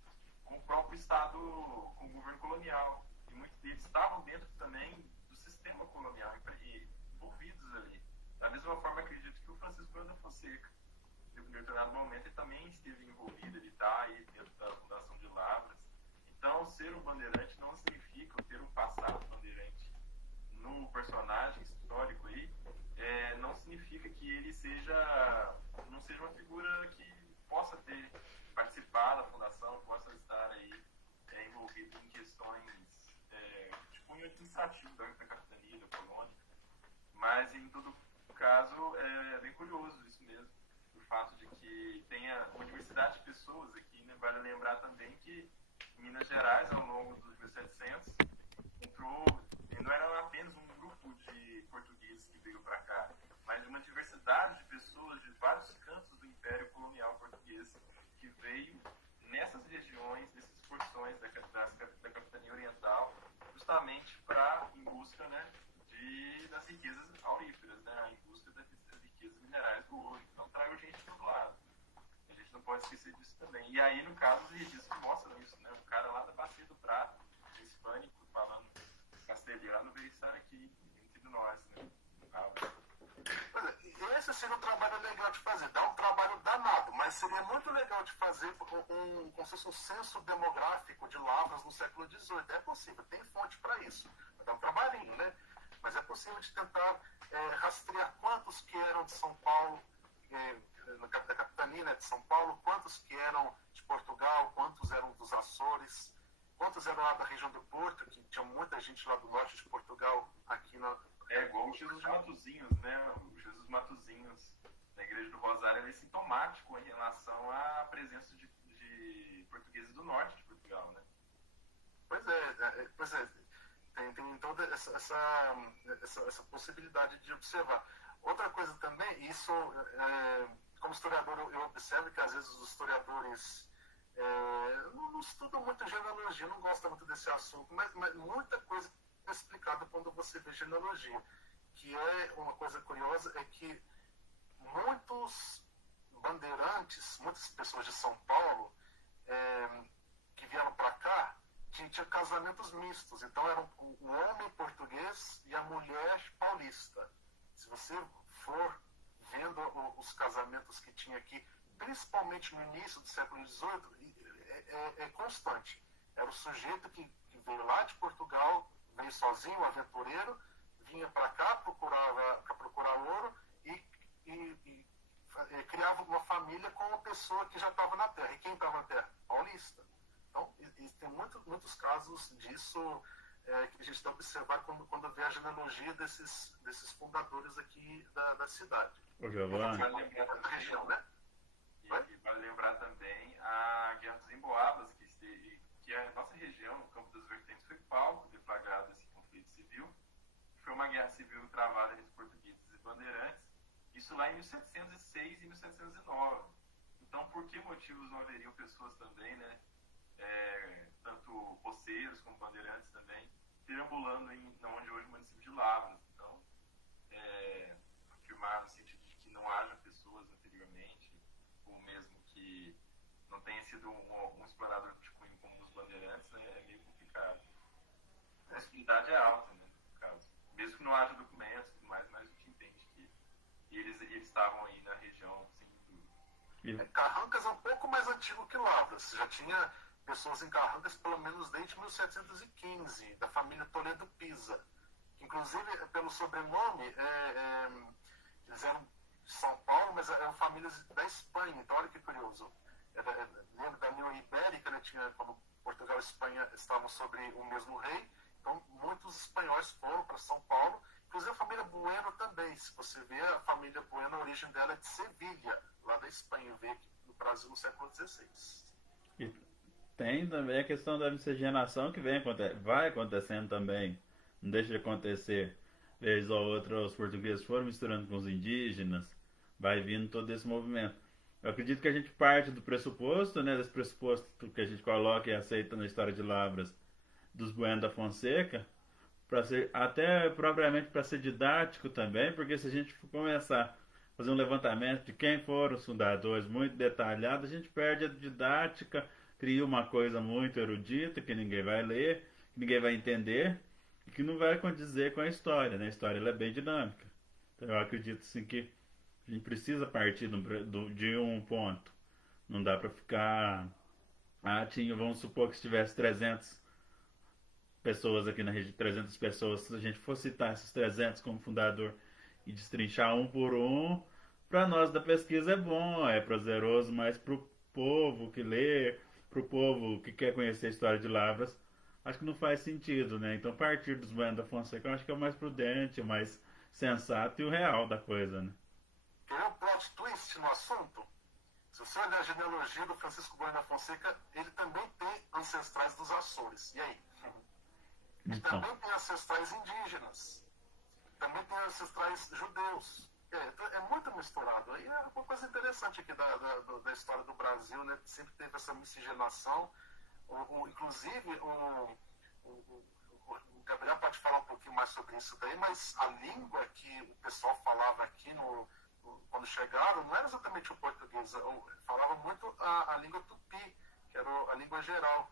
com o próprio Estado, com o governo colonial. E muitos deles estavam dentro também do sistema colonial, envolvidos ali. Da mesma forma, acredito que o Francisco Cândido da Fonseca, em um determinado momento, ele também esteve envolvido, ele está aí dentro da fundação de Lavras. Então, ser um bandeirante não significa ter um passado bandeirante no personagem histórico aí, não significa que ele não seja uma figura que possa ter participado da fundação, possa estar aí envolvido em questões de cunho administrativo da capitania, da colônia. Mas, em todo caso, é bem curioso isso mesmo, o fato de que tenha uma diversidade de pessoas aqui, né? Vale lembrar também que em Minas Gerais, ao longo dos 1700, não era apenas um grupo de portugueses que veio para cá, mas uma diversidade de pessoas de vários cantos do Império Colonial Português que veio nessas regiões, nessas porções da capitania oriental, justamente em busca, né, das riquezas auríferas, né, em busca das riquezas minerais do ouro. Então traiu gente do lado. A gente não pode esquecer disso também. E aí, no caso, os registros mostram isso, né? O cara lá da Bacia do Prata, hispânico, falando castelhano, veio estar aqui entre nós, né? Esse seria um trabalho legal de fazer. Dá um trabalho danado, mas seria muito legal de fazer como se fosse um censo demográfico de Lavras no século XVIII. É possível, tem fonte para isso. Vai dar um trabalhinho, né? Mas é possível de tentar rastrear quantos que eram de São Paulo, da capitania, né, de São Paulo, quantos que eram de Portugal, quantos eram dos Açores, quantos eram lá da região do Porto, que tinha muita gente lá do norte de Portugal, aqui na... igual o Jesus Matozinhos, né? O Jesus Matozinhos, na Igreja do Rosário, ele é sintomático em relação à presença de portugueses do norte de Portugal, né? Pois é. Tem toda essa possibilidade de observar. Outra coisa também, isso, como historiador, eu observo que às vezes os historiadores não estudam muito genealogia, não gostam muito desse assunto, mas muita coisa é explicada quando você vê genealogia. Que é uma coisa curiosa, é que muitos bandeirantes, muitas pessoas de São Paulo que vieram para cá, tinha casamentos mistos. Então era o homem português e a mulher paulista. Se você for vendo os casamentos que tinha aqui, principalmente no início do século XVIII, é constante. Era o sujeito que veio lá de Portugal, veio sozinho, aventureiro, vinha para cá para procurar ouro e criava uma família com uma pessoa que já estava na terra. E quem estava na terra? Paulista. Então, tem muitos casos disso que a gente deve observar quando vê a genealogia desses fundadores aqui da cidade. Ô, Giovanni. Da região, né? E vale lembrar também a Guerra dos Emboabas, que a nossa região, no Campo das Vertentes, foi palco deflagrado desse conflito civil. Foi uma guerra civil travada entre portugueses e bandeirantes, isso lá em 1706 e 1709. Então, por que motivos não haveriam pessoas também, né, tanto poceiros como bandeirantes também, perambulando onde hoje é o município de Lavras? Então, afirmar no sentido de que não haja pessoas anteriormente, ou mesmo que não tenha sido um explorador de cunho como os bandeirantes, é meio complicado. A possibilidade é alta, né, no caso. Mesmo que não haja documentos e tudo mais, mas a gente entende que eles estavam aí na região, sem dúvida. Carrancas é um pouco mais antigo que Lavras. Já tinha pessoas em Carrancas pelo menos desde 1715, da família Toledo Pisa. Inclusive, pelo sobrenome, eles eram de São Paulo, mas eram famílias da Espanha. Então, olha que curioso. Lembra da União Ibérica, né? Quando Portugal e Espanha estavam sobre o mesmo rei. Então, muitos espanhóis foram para São Paulo. Inclusive, a família Bueno também. Se você vê, a família Bueno, a origem dela é de Sevilha, lá da Espanha. Veio aqui no Brasil no século XVI. E tem também a questão da miscigenação que vai acontecendo também. Não deixa de acontecer. Vez ou outra, os portugueses foram misturando com os indígenas. Vai vindo todo esse movimento. Eu acredito que a gente parte do pressuposto, né, desse pressuposto que a gente coloca e aceita na história de Lavras, dos Bueno da Fonseca, até propriamente para ser didático também, porque se a gente for começar a fazer um levantamento de quem foram os fundadores muito detalhado, a gente perde a didática, cria uma coisa muito erudita que ninguém vai ler, que ninguém vai entender e que não vai condizer com a história, né? A história ela é bem dinâmica. Então eu acredito sim que a gente precisa partir de um ponto. Não dá para ficar... vamos supor que se tivesse 300 pessoas aqui na região, 300 pessoas, se a gente for citar esses 300 como fundador e destrinchar um por um, para nós da pesquisa é bom, é prazeroso, mas para o povo que lê, para o povo que quer conhecer a história de Lavras, acho que não faz sentido, né? Então partir dos Bueno da Fonseca eu acho que é o mais prudente, o mais sensato e o real da coisa, né? Quer ver um plot twist no assunto? Se você olhar a genealogia do Francisco Bueno da Fonseca, ele também tem ancestrais dos Açores. E aí? Ele Então. também tem ancestrais indígenas. Também tem ancestrais judeus. É muito misturado. Aí é uma coisa interessante aqui da história do Brasil, né? Sempre teve essa miscigenação. Inclusive, o Gabriel pode falar um pouquinho mais sobre isso daí, mas a língua que o pessoal falava aqui quando chegaram não era exatamente o português. Falava muito a língua tupi, que era a língua geral.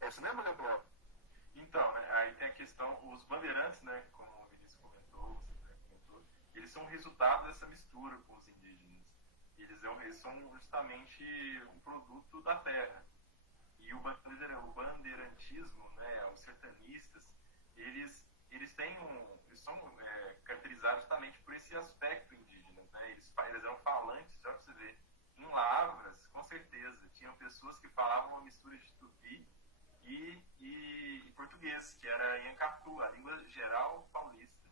Você lembra, Gabriel? Então, né, aí tem a questão, os bandeirantes, né, como o Vinícius comentou, eles são o resultado dessa mistura com os indígenas. Eles são justamente um produto da terra. E o bandeirantismo, né, os sertanistas, eles são caracterizados justamente por esse aspecto indígena. Né? Eles eram falantes, só para você ver, em Lavras, com certeza, tinham pessoas que falavam uma mistura de tupi e português, que era Yancatu, a língua geral paulista.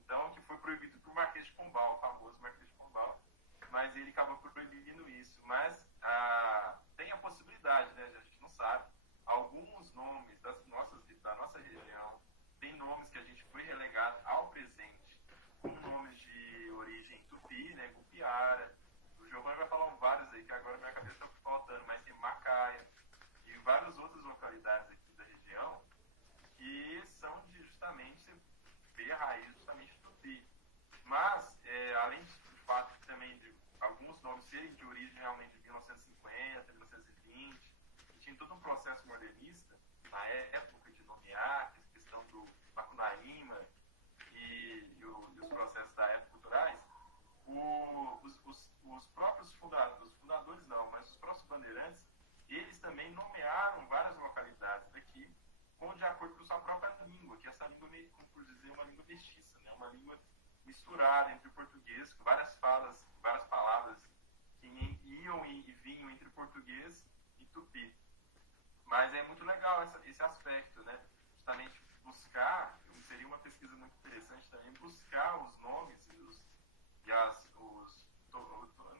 Então, que foi proibido por Marquês de Pombal, o famoso Marquês de Pombal, mas ele acabou proibindo isso. Mas tem a possibilidade, né, a gente não sabe, alguns nomes da nossa região, tem nomes que a gente foi relegado ao presente, como nomes de origem tupi, né, Gupiara. O Giovanni vai falar vários aí, que agora minha cabeça está faltando, mas tem Macaia e várias outras localidades aqui da região que são justamente ver a raiz justamente do tupi. Mas, além do fato também de alguns nomes serem de origem realmente de 1950, 1920, e tinha todo um processo modernista na época de nomear, a questão do Macunaíma e os processos da época culturais, os próprios fundadores não, mas os próprios bandeirantes, eles também nomearam várias localidades daqui, de acordo com a sua própria língua, que essa língua, como por dizer, uma língua mestiça, né? Uma língua misturada entre o português, várias palavras que iam e vinham entre português e tupi. Mas é muito legal esse aspecto, né? Justamente buscar, seria uma pesquisa muito interessante também, buscar os nomes e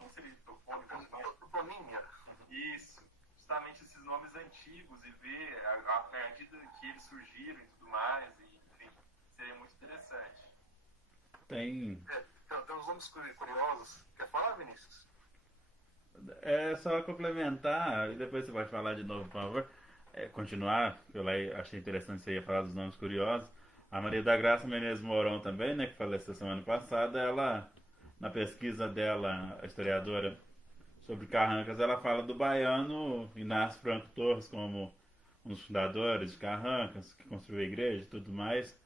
não seria topônimos, não? Toponímia. Isso, justamente esses nomes antigos e ver a partir que eles surgiram e tudo mais, e, enfim, seria muito interessante. Tem Uns nomes curiosos. Quer falar, Vinícius? É só complementar, e depois você pode falar de novo, por favor. Continuar, que eu lá achei interessante você ia falar dos nomes curiosos. A Maria da Graça Menezes Mourão também, né, que faleceu semana passada, ela, na pesquisa dela, a historiadora, sobre Carrancas, ela fala do baiano Inácio Franco Torres como um dos fundadores de Carrancas, que construiu a igreja e tudo mais,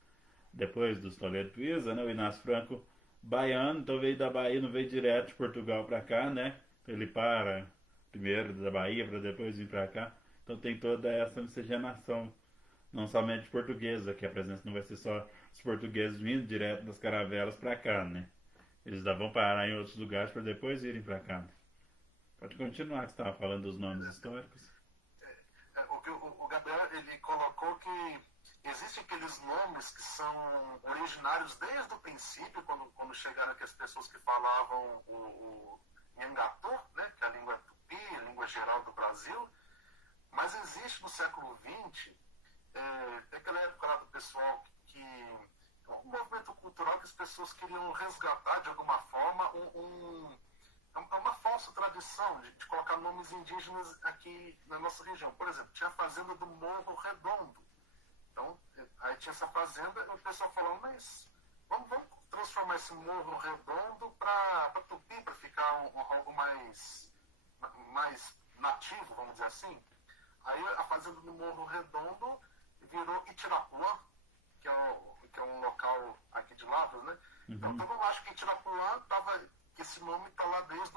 depois dos Toledo Pisa, né, o Inácio Franco baiano, então veio da Bahia, não veio direto de Portugal para cá, né, ele para primeiro da Bahia para depois vir para cá. Então tem toda essa miscigenação, não somente portuguesa, que a presença não vai ser só os portugueses vindo direto das caravelas para cá, né? Eles vão parar em outros lugares para depois irem para cá. Pode continuar, que você estava falando dos nomes históricos. O Gabriel, ele colocou que existem aqueles nomes que são originários desde o princípio, quando chegaram aqui as pessoas que falavam o Nhangatô, né, que é a língua tupi, a língua geral do Brasil, mas existe no século XX, naquela época lá do pessoal que um movimento cultural que as pessoas queriam resgatar de alguma forma uma falsa tradição de colocar nomes indígenas aqui na nossa região. Por exemplo, tinha a fazenda do Morro Redondo. Então, aí tinha essa fazenda e o pessoal falou, mas vamos transformar esse Morro Redondo para Tupi, para ficar algo mais nativo, vamos dizer assim. Aí a fazenda do Morro Redondo virou Itirapuã, que é um local aqui de Lavras, né? Uhum. Então todo mundo acha que Itirapuã que esse nome está lá desde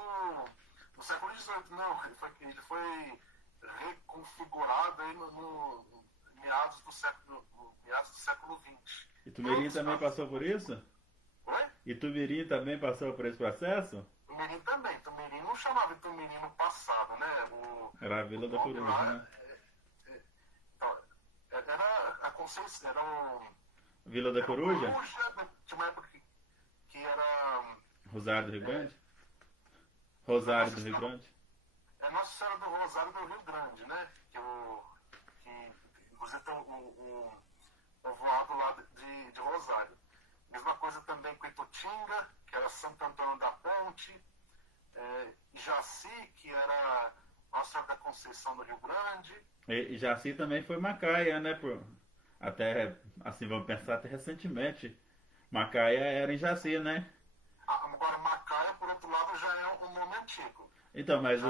o século XVIII. Não, ele foi reconfigurado aí no meados do século XX. E Tumirim também passou por isso? Oi? E Tumirim também passou por esse processo? Tumirim também. Tumirim não chamava de Tumirim no passado, né? Era a Vila da Coruja, né? Era a Conceição, era o... Vila da Coruja? Tinha uma época que era... Rosário do Rio Grande? Rosário do Rio Grande? É Nossa Senhora do Rosário do Rio Grande, né? Que inclusive tem o povoado lá de Rosário. Mesma coisa também com Itutinga, que era Santo Antônio da Ponte, Jaci, que era Nossa Senhora da Conceição do Rio Grande. E Jaci também foi Macaia, né? Até, assim, vamos pensar até recentemente. Macaia era em Jaci, né? Agora, Macaia, por outro lado, já é um nome antigo. Então, mas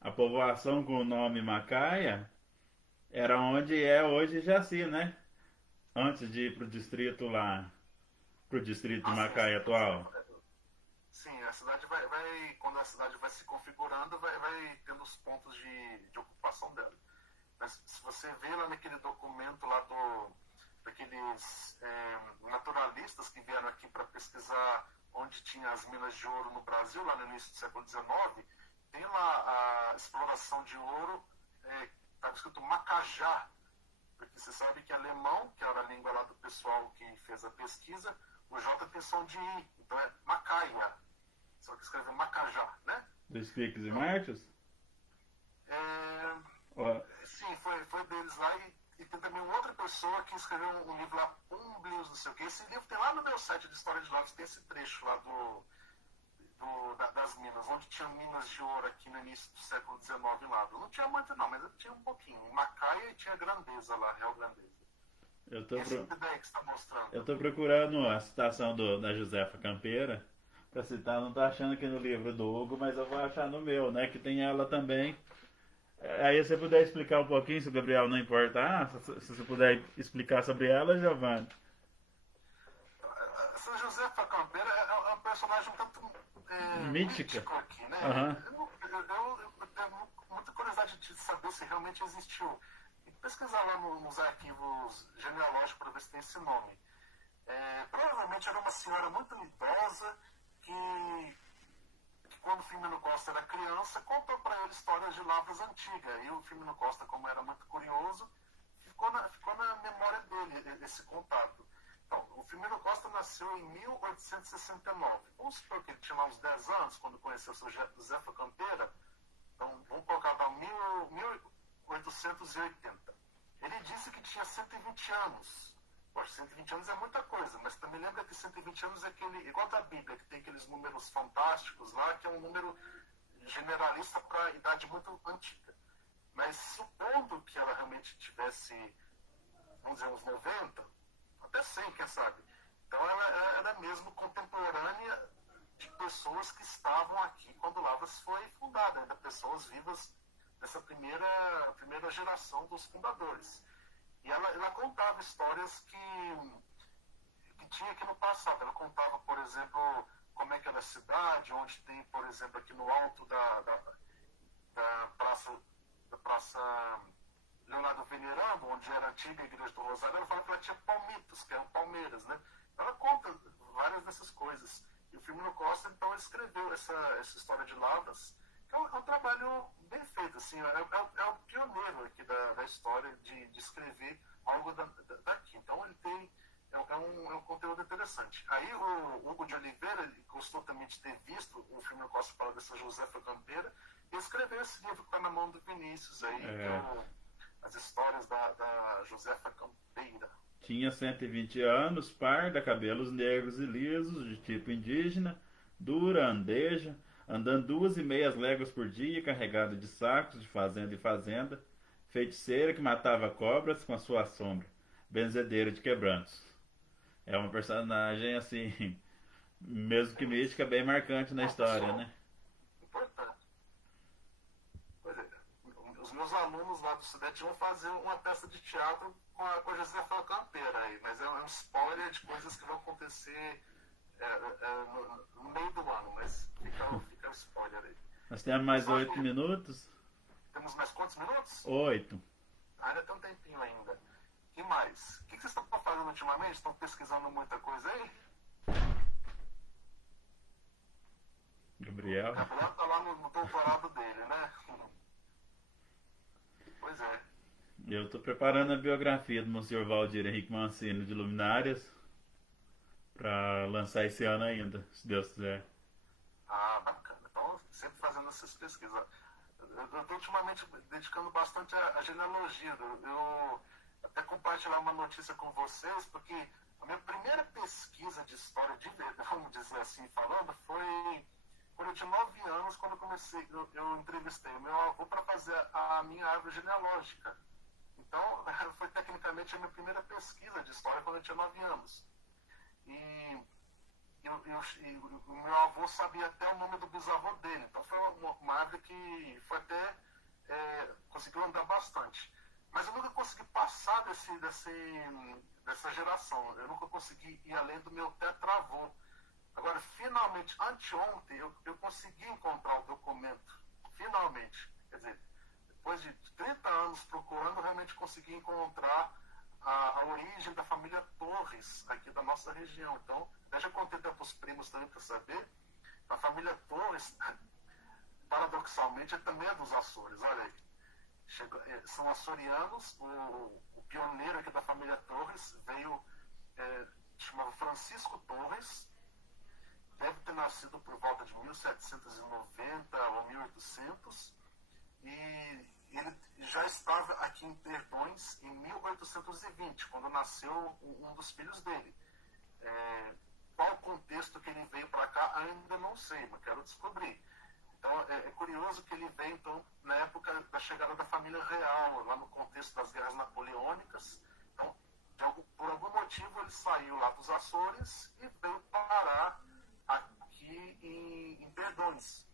a povoação com o nome Macaia era onde é hoje Jaci, né? Antes de ir pro distrito lá, pro distrito de Macaia atual. Sim, a cidade quando a cidade vai se configurando, vai tendo os pontos de ocupação dela. Mas se você vê lá naquele documento lá daqueles naturalistas que vieram aqui para pesquisar onde tinha as minas de ouro no Brasil, lá no início do século XIX, tem lá a exploração de ouro, estava escrito Macajá, porque você sabe que alemão, que era a língua lá do pessoal que fez a pesquisa, o J tem som de I, então é Macaia, só que escreve Macajá, né? Dos Piques e Martios? Sim, foi deles lá, e tem também uma outra pessoa que escreveu um livro lá, Publius, não sei o que. Esse livro tem lá no meu site de História de Lavras, tem esse trecho lá das minas, onde tinha minas de ouro aqui no início do século XIX lá. Não tinha muito não, mas tinha um pouquinho. Macaia e tinha Grandeza lá, Real Grandeza. Essa ideia que você está mostrando. Eu estou procurando a citação da Josefa Campeira para citar, não estou achando aqui no livro do Hugo, mas eu vou achar no meu, né, que tem ela também. Aí se você puder explicar um pouquinho, se o Gabriel não importar, se você puder explicar sobre ela, Giovanni. Essa Josefa Campeira é um personagem tanto mítico aqui, né? Uhum. Eu tenho muita curiosidade de saber se realmente existiu. E pesquisar lá nos arquivos genealógicos para ver se tem esse nome. Provavelmente era uma senhora muito idosa que quando o Firmino Costa era criança, contou para ele histórias de Lavras antigas. E o Firmino Costa, como era muito curioso, ficou na memória dele, esse contato. Então, o Firmino Costa nasceu em 1869. Vamos supor que ele tinha lá uns 10 anos, quando conheceu o seu Josefa Campeira. Então, vamos colocar lá 1880. Ele disse que tinha 120 anos. Poxa, 120 anos é muita coisa, mas também lembra que 120 anos é aquele, igual da Bíblia, que tem aqueles números fantásticos lá, que é um número generalista para a idade muito antiga. Mas supondo que ela realmente tivesse, vamos dizer, uns 90, até 100, quem sabe. Então ela era mesmo contemporânea de pessoas que estavam aqui quando Lavras foi fundada, ainda pessoas vivas dessa primeira geração dos fundadores. E ela contava histórias que tinha aqui no passado. Ela contava, por exemplo, como é que era a cidade, onde tem, por exemplo, aqui no alto da Praça Leonardo Venerando, onde era a antiga Igreja do Rosário. Ela fala que ela tinha palmitos, que eram palmeiras, né? Ela conta várias dessas coisas. E o Firmino Costa, então, escreveu essa história de Lavras, que é um trabalho bem feito, assim, é o pioneiro aqui da história de escrever algo daqui. Então ele tem, é um conteúdo interessante. Aí o Hugo de Oliveira, ele gostou também de ter visto o Firmino Costa falar dessa Josefa Campeira, e escreveu esse livro que está na mão do Vinícius aí, que é as histórias da Josefa Campeira. Tinha 120 anos, parda, cabelos negros e lisos, de tipo indígena, dura, andeja, andando 2,5 léguas por dia, carregada de sacos de fazenda em fazenda, feiticeira que matava cobras com a sua sombra, benzedeira de quebrantos. É uma personagem, assim, mesmo que mística, bem marcante na história, né? Importante. Pois é, os meus alunos lá do Sudeste vão fazer uma peça de teatro com a Josefa Campeira aí, mas é um spoiler de coisas que vão acontecer no meio do ano, mas fica o spoiler aí. Nós temos mais 8 minutos. Temos mais quantos minutos? 8. Ainda tem um tempinho ainda. E mais? O que vocês estão fazendo ultimamente? Estão pesquisando muita coisa aí? Gabriel. O Gabriel está lá no doutorado dele, né? Pois é. Eu estou preparando a biografia do Monsenhor Valdir Henrique Mancini de Luminárias para lançar esse ano ainda, se Deus quiser. Ah, bacana. Então, sempre fazendo essas pesquisas. Eu estou ultimamente dedicando bastante à genealogia. Eu até compartilhar uma notícia com vocês, porque a minha primeira pesquisa de história, vamos dizer assim, falando, foi quando eu tinha 9 anos, quando eu entrevistei o meu avô para fazer a minha árvore genealógica. Então, foi tecnicamente a minha primeira pesquisa de história quando eu tinha 9 anos. E o meu avô sabia até o nome do bisavô dele. Então foi uma árvore que foi até conseguiu andar bastante. Mas eu nunca consegui passar dessa geração. Eu nunca consegui ir além do meu tetravô. Agora, finalmente, anteontem, eu consegui encontrar o documento. Finalmente. Quer dizer, depois de 30 anos procurando, eu realmente consegui encontrar a origem da família Torres, aqui da nossa região. Então, eu já contei até para os primos também para saber. A família Torres, paradoxalmente, também é dos Açores. Olha aí. São açorianos. O pioneiro aqui da família Torres veio, chamava Francisco Torres. Deve ter nascido por volta de 1790 ou 1800. E ele já estava aqui em Perdões em 1820, quando nasceu um dos filhos dele. Qual o contexto que ele veio para cá, ainda não sei, mas quero descobrir. Então, é curioso que ele veio, então, na época da chegada da família real, lá no contexto das guerras napoleônicas. Então, por algum motivo, ele saiu lá dos Açores e veio parar aqui em Perdões.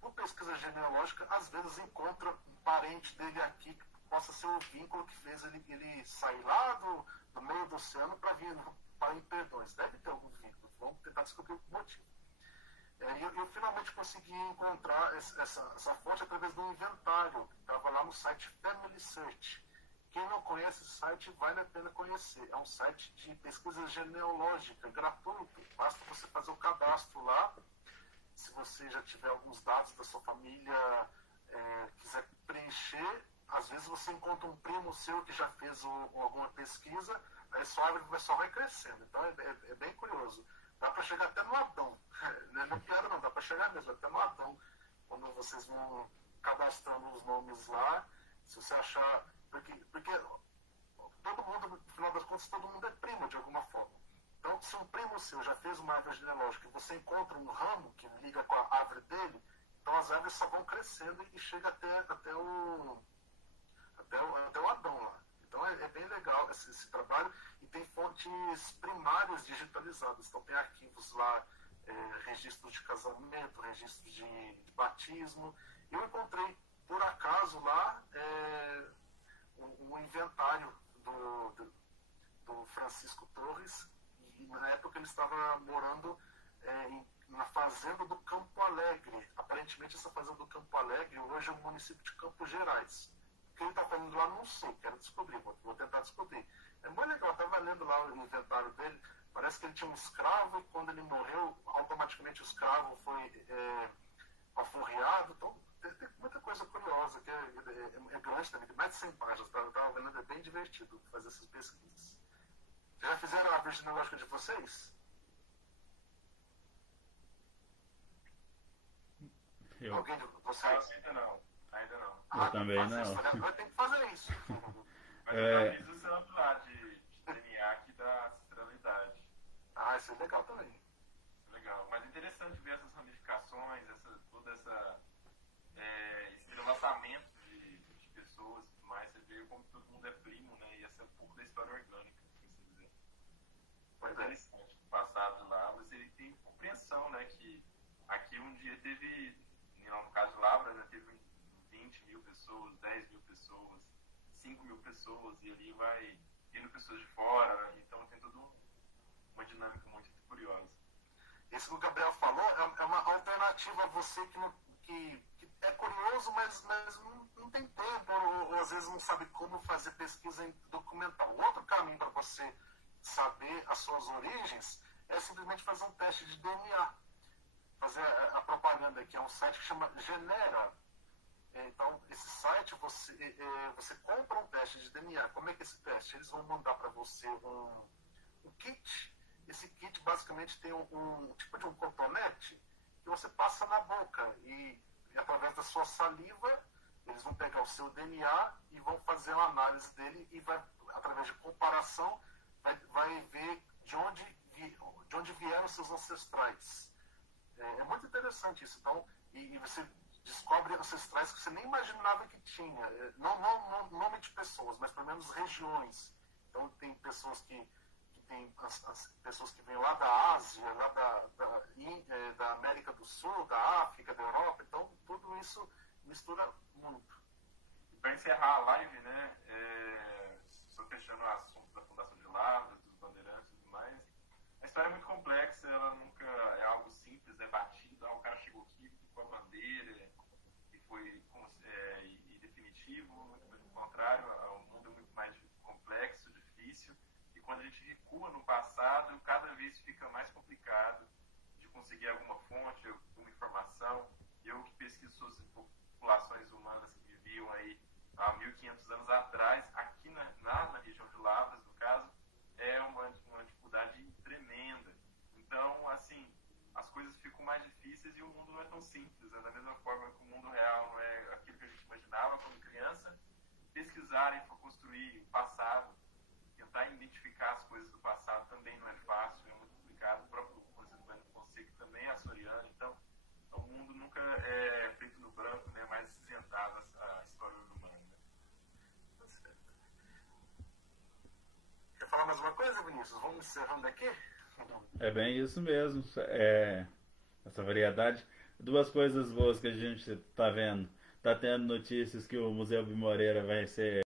Por pesquisa genealógica, às vezes encontra um parente dele aqui que possa ser o vínculo que fez ele sair lá do meio do oceano para vir para em Perdões. Deve ter algum vínculo. Vamos tentar descobrir o motivo. Eu finalmente consegui encontrar essa fonte através do inventário que estava lá no site Family Search. Quem não conhece esse site, vale a pena conhecer. É um site de pesquisa genealógica, gratuito. Basta você fazer o cadastro lá. Se você já tiver alguns dados da sua família, quiser preencher, às vezes você encontra um primo seu que já fez alguma pesquisa, aí só abre, só vai crescendo. Então é bem curioso. Dá para chegar até no Adão. Não é piada não, dá para chegar mesmo, até no Adão. Quando vocês vão cadastrando os nomes lá, se você achar. Porque todo mundo, no final das contas, todo mundo é primo de alguma forma. Então, se um primo seu já fez uma árvore genealógica e você encontra um ramo que liga com a árvore dele, então as árvores só vão crescendo e chega até o Adão lá. Então é bem legal esse trabalho e tem fontes primárias digitalizadas. Então tem arquivos lá, registros de casamento, registros de batismo. Eu encontrei, por acaso, lá um inventário do Francisco Torres, e na época ele estava morando na fazenda do Campo Alegre. Aparentemente essa fazenda do Campo Alegre hoje é um município de Campos Gerais. O que ele está fazendo lá não sei, quero descobrir, vou tentar descobrir. É muito legal, eu estava lendo lá o inventário dele, parece que ele tinha um escravo e quando ele morreu, automaticamente o escravo foi alforriado. Então tem muita coisa curiosa, que é grande também, tem mais de 100 páginas, eu estava vendo, é bem divertido fazer essas pesquisas. Vocês já fizeram a árvore genealógica de vocês? Alguém de vocês? Ainda não. Eu também não. Vai ter que fazer isso. Mas eu já fiz o sample lá de DNA aqui da ancestralidade. Isso é legal também. Legal. Mas é interessante ver essas ramificações, todo esse entrelaçamento de pessoas e tudo mais. Você vê como todo mundo é primo, né? E essa é um pouco da história orgânica, por assim dizer. Foi interessante. No passado lá, você tem compreensão, né? Que aqui um dia teve, no caso de Lavras, né, teve 20 mil pessoas, 10 mil pessoas, 5 mil pessoas, e ali vai indo pessoas de fora, então tem toda uma dinâmica muito curiosa. Isso que o Gabriel falou é uma alternativa a você que é curioso, mas não tem tempo, ou às vezes não sabe como fazer pesquisa documental. Outro caminho para você saber as suas origens é simplesmente fazer um teste de DNA. Fazer a propaganda aqui, é um site que chama Genera. Então, esse site, você compra um teste de DNA. Como é que é esse teste? Eles vão mandar para você um kit. Esse kit basicamente tem um tipo de um cotonete que você passa na boca e através da sua saliva, eles vão pegar o seu DNA e vão fazer uma análise dele e vai, através de comparação, vai ver de onde vieram seus ancestrais. É muito interessante isso. Então, e você descobre ancestrais que você nem imaginava que tinha. Não nome de pessoas, mas pelo menos regiões. Então tem pessoas que tem as pessoas que vêm lá da Ásia, lá da América do Sul, da África, da Europa. Então tudo isso mistura muito. Para encerrar a live, né? Só fechando o assunto da Fundação de Lavras, dos bandeirantes e tudo mais. A história é muito complexa, ela nunca é algo simples, é batido. O cara chegou aqui com a bandeira e foi e definitivo, muito pelo contrário, o mundo é muito mais complexo, difícil. E quando a gente recua no passado, cada vez fica mais complicado de conseguir alguma fonte, alguma informação. Eu que pesquiso as populações humanas que viviam aí há 1.500 anos atrás, aqui na região de Lavras, no caso, é uma dificuldade tremenda. Então, assim, as coisas ficam mais difíceis e o mundo não é tão simples. Né? Da mesma forma que o mundo real não é aquilo que a gente imaginava quando criança, pesquisarem para construir o passado, tentar identificar as coisas do passado também não é fácil, é muito complicado. O próprio Conselho Fonseca também é açoriano, então o mundo nunca é preto no branco, né? Mais acinzentado a história humana. Né? Quer falar mais uma coisa, Vinícius? Vamos encerrando aqui? É bem isso mesmo. Essa variedade. Duas coisas boas que a gente está vendo. Está tendo notícias que o Museu Bimoreira vai ser